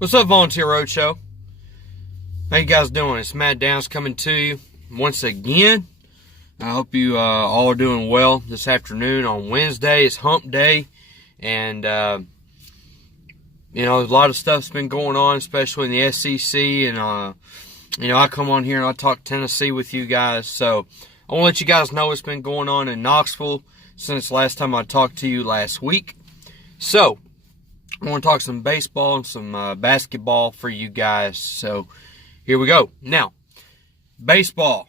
What's up, Volunteer Roadshow? How you guys doing? It's Matt Downs coming to you once again. I hope you all are doing well this afternoon on Wednesday. It's hump day, and a lot of stuff's been going on, especially in the SEC, and I come on here and I talk Tennessee with you guys, so I want to let you guys know what's been going on in Knoxville since last time I talked to you last week. So I want to talk some baseball and some basketball for you guys. So here we go. Now, baseball.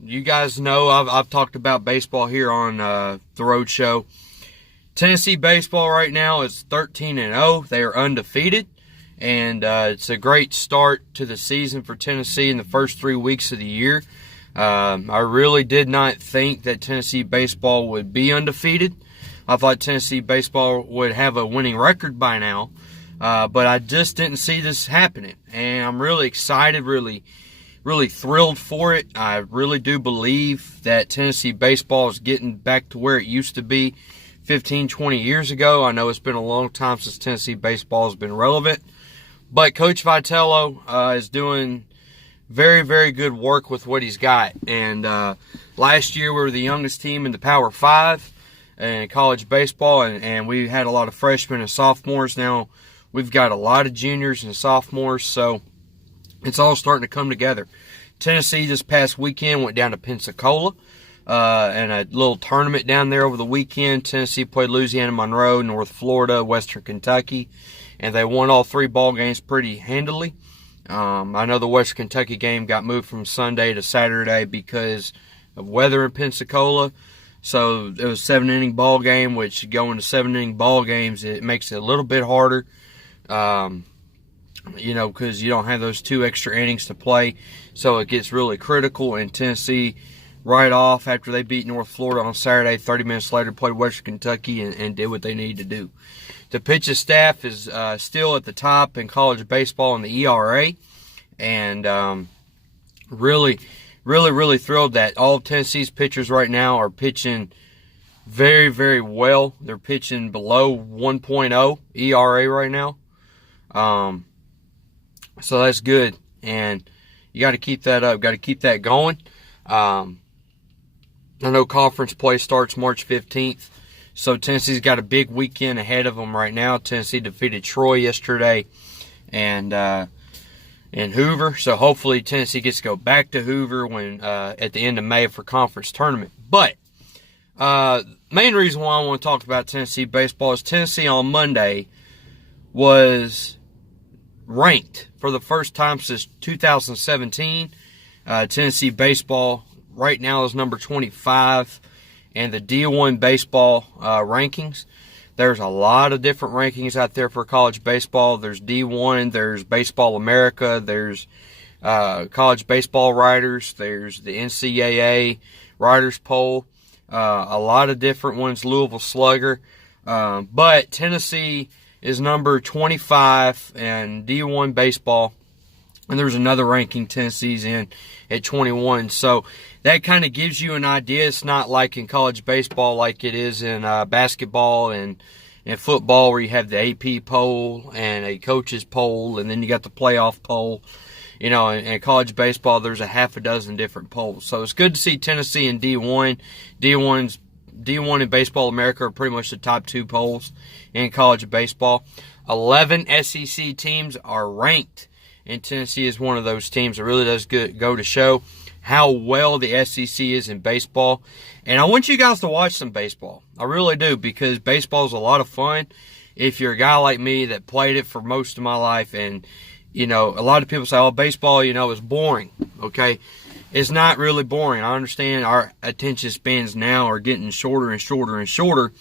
You guys know I've talked about baseball here on the Road Show. Tennessee baseball right now is 13-0. They are undefeated, and it's a great start to the season for Tennessee in the first 3 weeks of the year. I really did not think that Tennessee baseball would be undefeated. I thought Tennessee baseball would have a winning record by now, but I just didn't see this happening. And I'm really excited, really thrilled for it. I really do believe that Tennessee baseball is getting back to where it used to be 15, 20 years ago. I know it's been a long time since Tennessee baseball has been relevant, but Coach Vitello is doing very, very good work with what he's got. And last year we were the youngest team in the Power 5 in college baseball, and we had a lot of freshmen and sophomores. Now we've got a lot of juniors and sophomores, so it's all starting to come together. Tennessee this past weekend went down to Pensacola and a little tournament down there over the weekend. Tennessee played Louisiana Monroe, North Florida, Western Kentucky, and they won all 3 ball games pretty handily. I know the Western Kentucky game got moved from Sunday to Saturday because of weather in Pensacola. So it was a 7-inning ball game, which going to 7-inning ball games, it makes it a little bit harder, because you don't have those 2 extra innings to play. So it gets really critical. And Tennessee, right off after they beat North Florida on Saturday, 30 minutes later, played Western Kentucky and did what they needed to do. The pitching staff is still at the top in college baseball in the ERA, and really thrilled that all of Tennessee's pitchers right now are pitching very, very well. They're pitching below 1.0 ERA right now. So that's good, and you got to keep that up. Got to keep that going. I know conference play starts March 15th, so Tennessee's got a big weekend ahead of them right now. Tennessee defeated Troy yesterday, and Hoover. So hopefully Tennessee gets to go back to Hoover when at the end of May for conference tournament. But main reason why I want to talk about Tennessee baseball is Tennessee on Monday was ranked for the first time since 2017. Tennessee baseball right now is number 25 in the D1 baseball rankings. There's a lot of different rankings out there for college baseball. There's D1, there's Baseball America, there's College Baseball Writers, there's the NCAA Writers Poll, a lot of different ones, Louisville Slugger. But Tennessee is number 25 in D1 baseball, and there's another ranking Tennessee's in at 21. So that kind of gives you an idea. It's not like in college baseball like it is in basketball and football, where you have the AP poll and a coach's poll, and then you got the playoff poll. In college baseball, there's a half a dozen different polls. So it's good to see Tennessee in D1. D1 and Baseball America are pretty much the top 2 polls in college baseball. 11 SEC teams are ranked, and Tennessee is one of those teams. It really does go to show how well the SEC is in baseball. And I want you guys to watch some baseball. I really do, because baseball is a lot of fun. If you're a guy like me that played it for most of my life, and, a lot of people say, oh, baseball, is boring. Okay. It's not really boring. I understand our attention spans now are getting shorter and shorter and shorter.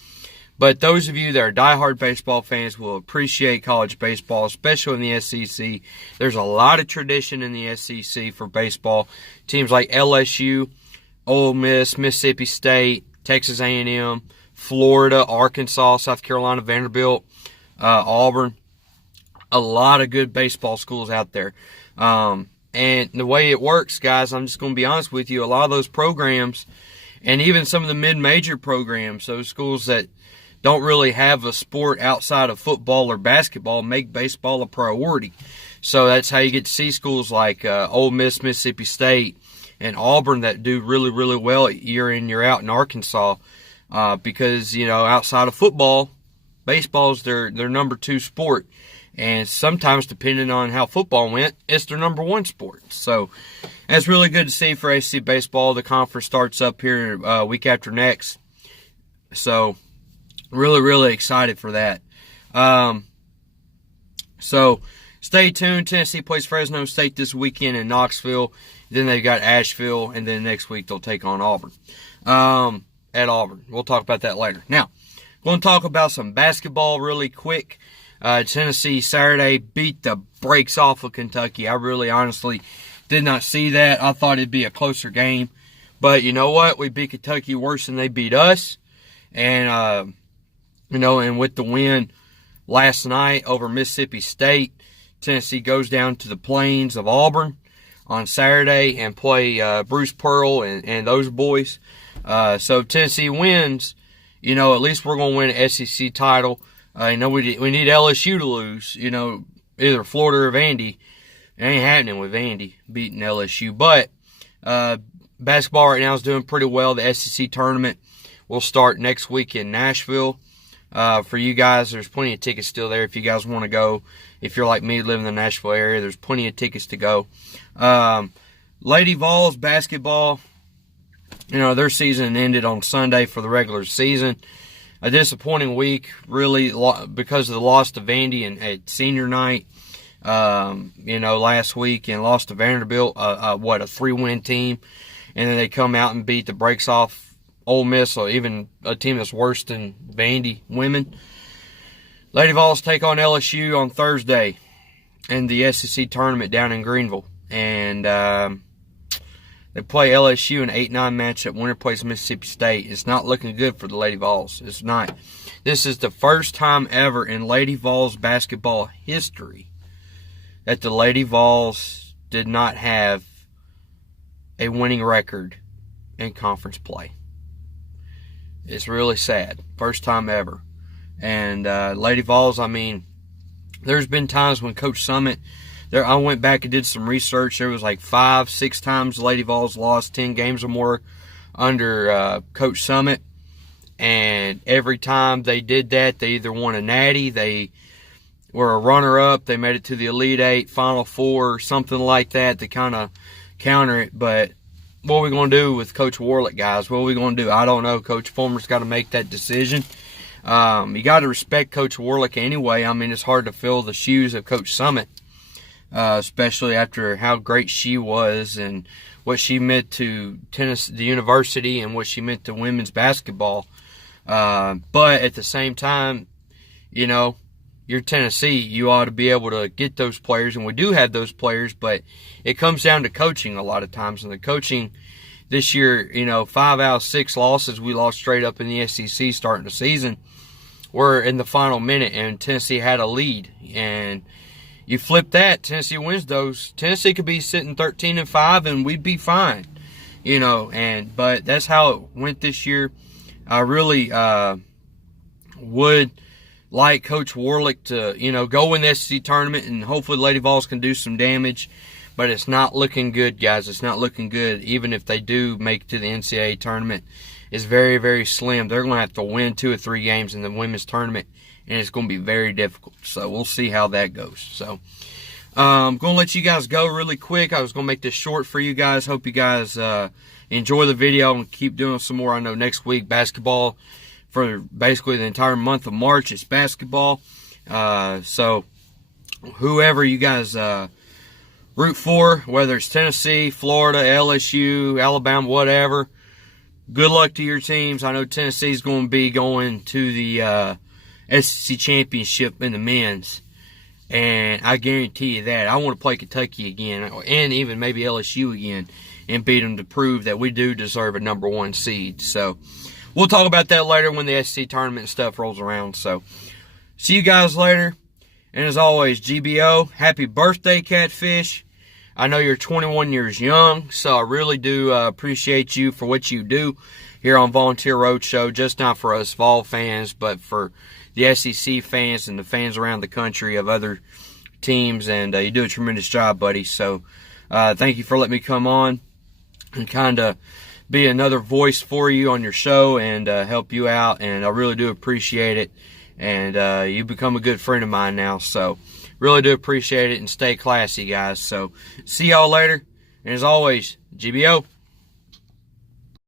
But those of you that are diehard baseball fans will appreciate college baseball, especially in the SEC. There's a lot of tradition in the SEC for baseball. Teams like LSU, Ole Miss, Mississippi State, Texas A&M, Florida, Arkansas, South Carolina, Vanderbilt, Auburn. A lot of good baseball schools out there. And the way it works, guys, I'm just going to be honest with you, a lot of those programs, and even some of the mid-major programs, those schools that don't really have a sport outside of football or basketball, make baseball a priority. So that's how you get to see schools like Ole Miss, Mississippi State, and Auburn that do really, really well year in, year out in Arkansas. Because, outside of football, baseball is their number 2 sport. And sometimes, depending on how football went, it's their number 1 sport. So that's really good to see for ACC baseball. The conference starts up here week after next. So really, really excited for that. So stay tuned. Tennessee plays Fresno State this weekend in Knoxville. Then they've got Asheville. And then next week they'll take on Auburn. At Auburn. We'll talk about that later. Now, going to talk about some basketball really quick. Tennessee Saturday beat the brakes off of Kentucky. I really honestly did not see that. I thought it'd be a closer game. But you know what? We beat Kentucky worse than they beat us. And, and with the win last night over Mississippi State, Tennessee goes down to the plains of Auburn on Saturday and play Bruce Pearl and those boys. So if Tennessee wins, at least we're going to win an SEC title. We need LSU to lose, either Florida or Vandy. It ain't happening with Vandy beating LSU. But basketball right now is doing pretty well. The SEC tournament will start next week in Nashville. For you guys, there's plenty of tickets still there if you guys want to go. If you're like me, live in the Nashville area, there's plenty of tickets to go. Lady Vols basketball, their season ended on Sunday for the regular season. A disappointing week, really, because of the loss to Vandy at senior night, last week, and lost to Vanderbilt, a 3-win team. And then they come out and beat the brakes off Ole Miss, or even a team that's worse than Vandy women. Lady Vols take on LSU on Thursday in the SEC tournament down in Greenville. And they play LSU in an 8-9 matchup. Winner plays Mississippi State. It's not looking good for the Lady Vols. It's not. This is the first time ever in Lady Vols basketball history that the Lady Vols did not have a winning record in conference play. It's really sad. First time ever. And Lady Vols, there's been times when Coach Summit, I went back and did some research. There was like 5-6 times Lady Vols lost 10 games or more under Coach Summit. And every time they did that, they either won a natty, they were a runner-up, they made it to the Elite Eight, Final Four, something like that to kind of counter it. But what are we going to do with Coach Warlick, guys? What are we going to do? I don't know. Coach Fulmer's got to make that decision. You got to respect Coach Warlick anyway. It's hard to fill the shoes of Coach Summit, especially after how great she was and what she meant to the university, and what she meant to women's basketball. But at the same time, you're Tennessee. You ought to be able to get those players, and we do have those players, but it comes down to coaching a lot of times. And the coaching this year, 5 out of 6 losses we lost straight up in the SEC starting the season were in the final minute, and Tennessee had a lead. And you flip that, Tennessee wins those. Tennessee could be sitting 13-5, and we'd be fine, but that's how it went this year. I really would like Coach Warlick to, go win the SEC tournament, and hopefully Lady Vols can do some damage. But it's not looking good, guys. It's not looking good. Even if they do make it to the NCAA tournament, it's very, very slim. They're going to have to win 2 or 3 games in the women's tournament, and it's going to be very difficult. So we'll see how that goes. So I'm going to let you guys go really quick. I was going to make this short for you guys. Hope you guys enjoy the video and keep doing some more. I know next week basketball, for basically the entire month of March, it's basketball. So whoever you guys root for, whether it's Tennessee, Florida, LSU, Alabama, whatever, good luck to your teams. I know Tennessee's going to be going to the SEC championship in the men's, and I guarantee you that. I want to play Kentucky again, and even maybe LSU again, and beat them to prove that we do deserve a number 1 seed. So we'll talk about that later when the SEC tournament and stuff rolls around. So see you guys later. And as always, GBO, happy birthday, Catfish. I know you're 21 years young, so I really do appreciate you for what you do. here on Volunteer Roadshow, just not for us Vol fans, but for the SEC fans and the fans around the country of other teams. And you do a tremendous job, buddy. So thank you for letting me come on and kind of be another voice for you on your show and help you out. And I really do appreciate it. And you've become a good friend of mine now. So really do appreciate it, and stay classy, guys. So see y'all later. And as always, GBO.